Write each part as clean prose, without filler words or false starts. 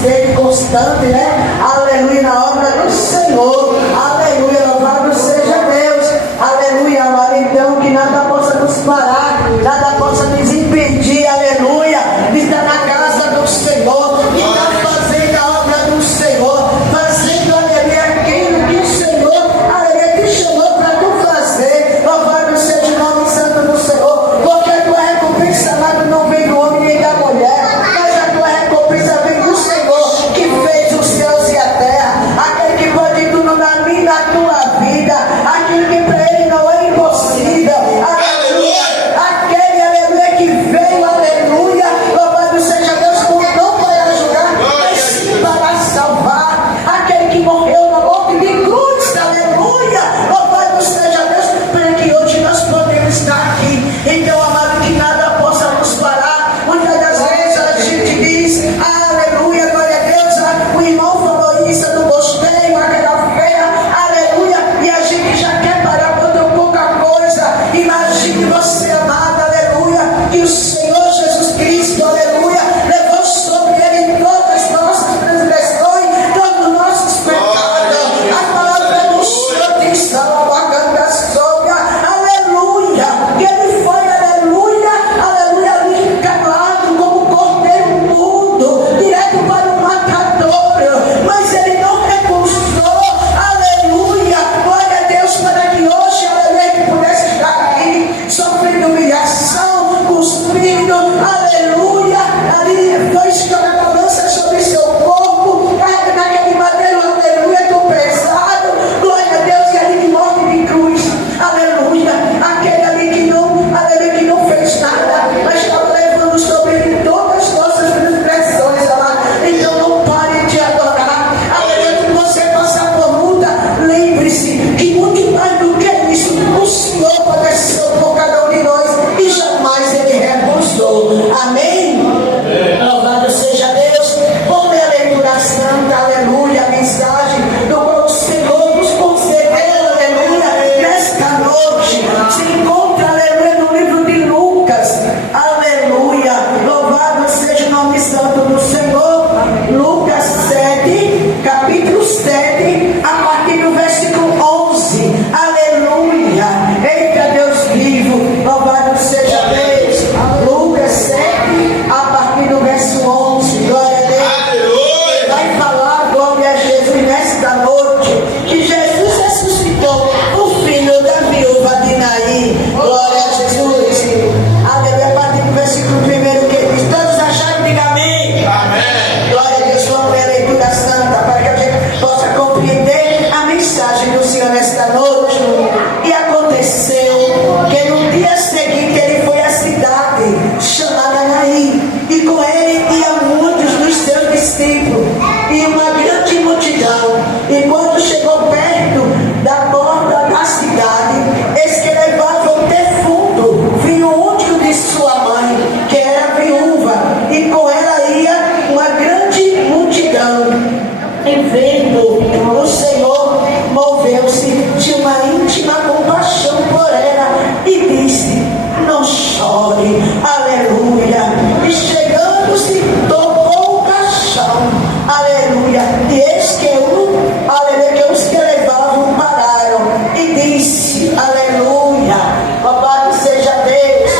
esteve constante, né? Aleluia, na obra do Senhor. Aleluia, louvado seja Deus. Aleluia, amado. Então, que nada possa nos parar, nada possa nos impedir, aleluia, de estar na casa do Senhor, de estar fazendo a obra do Senhor, fazendo, aleluia, aquilo que o Senhor, aleluia, te chamou para tu fazer. Louvado seja o nome santo do Senhor, porque a tua recompensa, amado, não vem do homem nem da mulher, mas a tua recompensa vem do Senhor, que fez os céus e a terra, aquele que pode tudo na minha, na tua vida, aquele que para ele não é impossível, aleluia, aquele, aleluia, que veio, aleluia, louvado seja Deus, não para ajudar, mas sim para salvar, aquele que morreu na morte de cruz, aleluia, louvado seja Deus, para que hoje nós podemos estar aqui. Então, amado, que nada possa nos parar. Muitas das vezes a gente diz, aleluia, glória a Deus, o irmão falou isso, eu não gostei, aquela feia, aleluia, e a gente já quer parar por tão pouca coisa. Imagine você, amado, aleluia, que o Senhor Jesus Cristo, aleluia, levou sobre ele todas as nossas transgressões, todos os nossos pecados. A palavra do Senhor diz, salvaganda sobra, aleluia, que ele foi, aleluia, aleluia, ali encarnado como cordeiro mudo, direto para o matadouro, mas ele não recusou, aleluia, glória a Deus, para que hoje, aleluia, que pudesse estar aqui, sofrendo humilhação, cuspindo, aleluia, ali foi escolha da balança sobre seu corpo, carrega naquele madeiro, aleluia, tão pesado, glória a Deus, e ali de morte de cruz, aleluia, aquele ali que não, aleluia, que não fez nada, mas estava levando sobre ele todas as nossas transgressões, amado. Então não pare de adorar, aleluia, que você passar por luta, lembre-se que muito mais do que isso, o Senhor padeceu por cada um de nós e jamais ele recusou, amém? Louvado seja Deus. Vamos ler a leitura santa, aleluia, a mensagem do qual o Senhor nos concedeu, aleluia, nesta noite. Se encontra, aleluia, no livro de Lucas, aleluia, louvado seja o nome santo do Senhor. Lucas 7, capítulo 7, a partir do versículo 11, aleluia, eita Deus vivo, louvado seja Deus. Lucas 7, a partir do verso 11, glória a Deus. Vai falar, glória a Jesus, nesta noite, que Jesus ressuscitou o filho da viúva de Naim, glória a Jesus, aleluia, a partir do versículo 1 que diz, todos acharam, diga amém. Amém. Glória a Deus, vamos ler a leitura santa, para que a gente possa compreender a mensagem do Senhor nesta noite. E aconteceu que no dia seguinte ele foi à cidade chamada Naim, e com ele iam muitos dos seus discípulos e uma grande multidão. E quando chegou perto da porta da cidade, eis que levava um defunto, filho único de sua mãe, que era viúva, e com ela ia uma grande multidão. E vendo o Senhor, moveu-se de uma íntima compaixão por ela e disse, não chore, aleluia. E chegando-se, tocou o caixão, aleluia. E eis que aleluia, que os que levavam pararam e disse, aleluia, louvado seja Deus,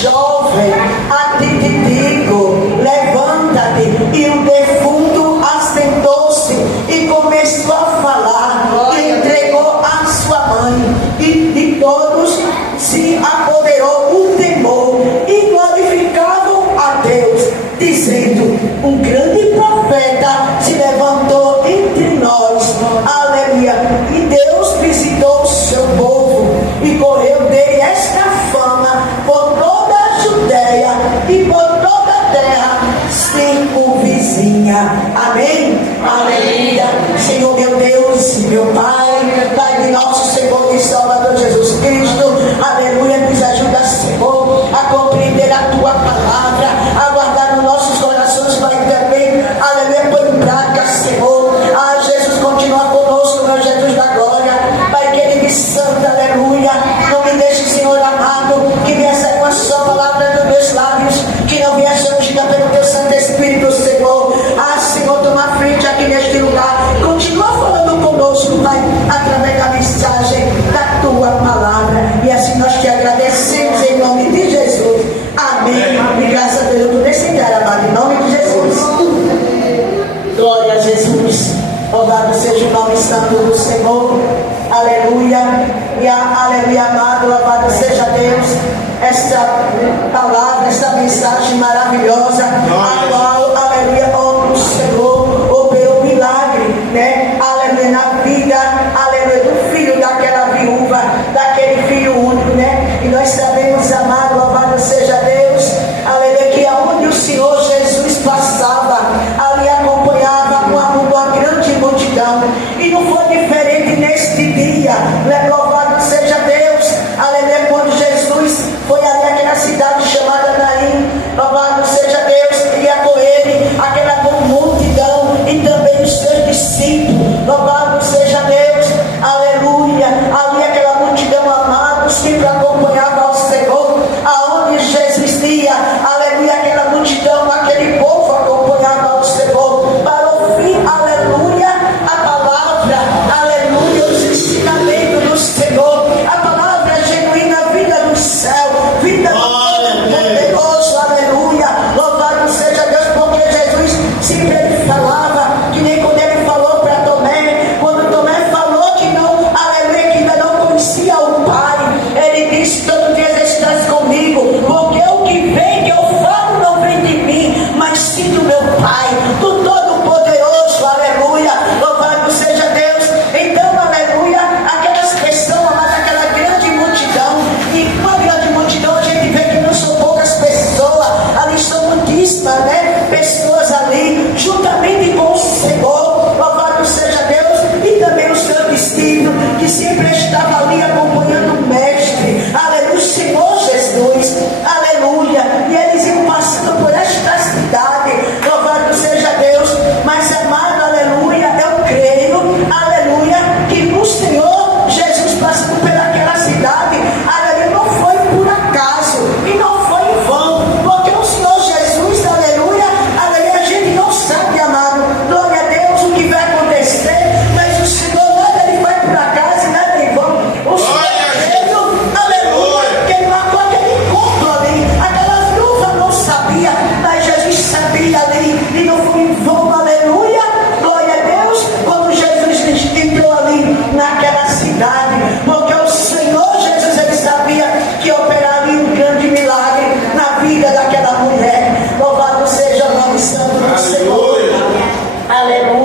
jovem, a ti te digo, levanta-te. E o defunto assentou-se e começou a falar, e entregou a sua mãe, e de todos se apoderou o temor, e glorificavam a Deus, dizendo, um grande profeta se levantou entre nós, aleluia, e Deus visitou o seu povo, e correu dele esta fama por toda a Judeia e por toda a terra circunvizinha. Amém? Aleluia. Senhor meu Deus, meu Pai, Pai de nosso Senhor e Salvador Jesus Cristo, aleluia, nos ajuda, Senhor, a compreender a Tua palavra, a guardar nos nossos corações, Pai, também, aleluia, põe em prática, Senhor. Ah, Jesus, continua conosco, meu Jesus da glória, Pai querido e santo, aleluia. Não me deixe, Senhor amado, que venha ser com a sua palavra dos meus lábios, que não venha ser ungida pelo Teu Santo Espírito, Senhor. Ah, Senhor, Tu Louvado seja o nome santo do Senhor. Aleluia. E aleluia, amado. Louvado seja Deus. Esta palavra, esta mensagem maravilhosa, a qual, aleluia, o Senhor operou um milagre, né? Aleluia, na vida, aleluia, do filho daquela viúva, daquele filho único, né? E nós sabemos, amado, louvado seja Deus, aleluia, que aonde o Senhor Jesus passava, ali acompanhava uma grande multidão. E não foi diferente neste dia, né? Louvado seja Deus, aleluia, quando Jesus foi ali naquela cidade chamada Naim, louvado seja Deus, ia com ele aquela multidão e também os seus discípulos, louvado seja Deus, aleluia, ali aquela multidão, amado, sempre acompanhava ao Senhor, aonde Jesus ia, aleluia, aquela multidão, aquele povo acompanhava ao Senhor, para ouvir, aleluia, a palavra, aleluia, os ensinamentos do Senhor, a palavra genuína, vida do céu, vida do poderoso, aleluia, louvado seja Deus, porque Jesus sempre ele falava, que nem quando ele falou para Tomé, quando Tomé falou que não, aleluia, que ainda não conhecia o Pai, ele disse: todo dia estás comigo, porque o que vem, que eu falo, não vem de mim, mas sim do meu Pai, do Todo-Poderoso, aleluia, louvado seja Deus. Então, aleluia, aquelas pessoas, mas aquela grande multidão, e uma grande multidão, a gente vê que não são poucas pessoas, ali são muitíssimas, né? Pessoas ali, juntamente com o Senhor, louvado seja Deus, e também o seu discípulo, que sempre estava ali acompanhando o Mestre, aleluia, o Senhor Jesus, aleluia, e eles iam passando por esta cidade, louvado seja Deus, mas amado, aleluia, eu creio, aleluia, que no Senhor Jesus passando pelaquela cidade, aleluia, não foi por acaso, e não foi em vão, porque o Senhor Jesus, aleluia, aleluia, a gente não sabe, amado, glória a Deus, o que vai acontecer, mas o Senhor nada ele vai por acaso, nada em vão, o Senhor veio, aleluia, que ele marcou aquele encontro ali, aquela viúva não sabia, mas Jesus sabia ali, e não foi em vão, aleluia, glória a Deus, quando Jesus entrou ali naquela cidade, porque o Senhor Jesus ele sabia que operaria um grande milagre na vida daquela mulher. Louvado seja o nome santo do Senhor. Aleluia.